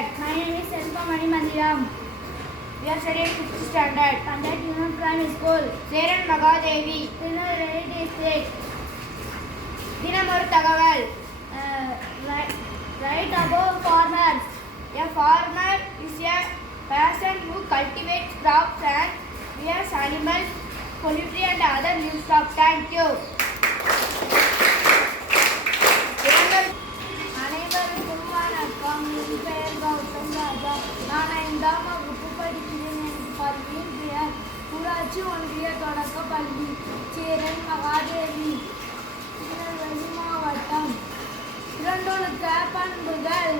standard. My name is Selva Mani Mandiram. We are studying 5th standard. Pandit Union Primary School. Cheran Mahadevi. Tinurani district. தினம் ஒரு தகவல். Right above farmers. A farmer is a person who cultivates crops and rears animals, poultry and other livestock. Thank you. அனைவருக்கும் வணக்கம். என் பெயர் கௌதம் ராஜா. நான் 5ஆம் வகுப்பு படிக்கிறேன். என் பள்ளியின் பெயர் ஊராட்சி ஒன்றிய தொடக்க பள்ளி சேரன் மகாதேவி, திருநெல்வேலி மாவட்டம். இரண்டொழுக்க பண்புகள்.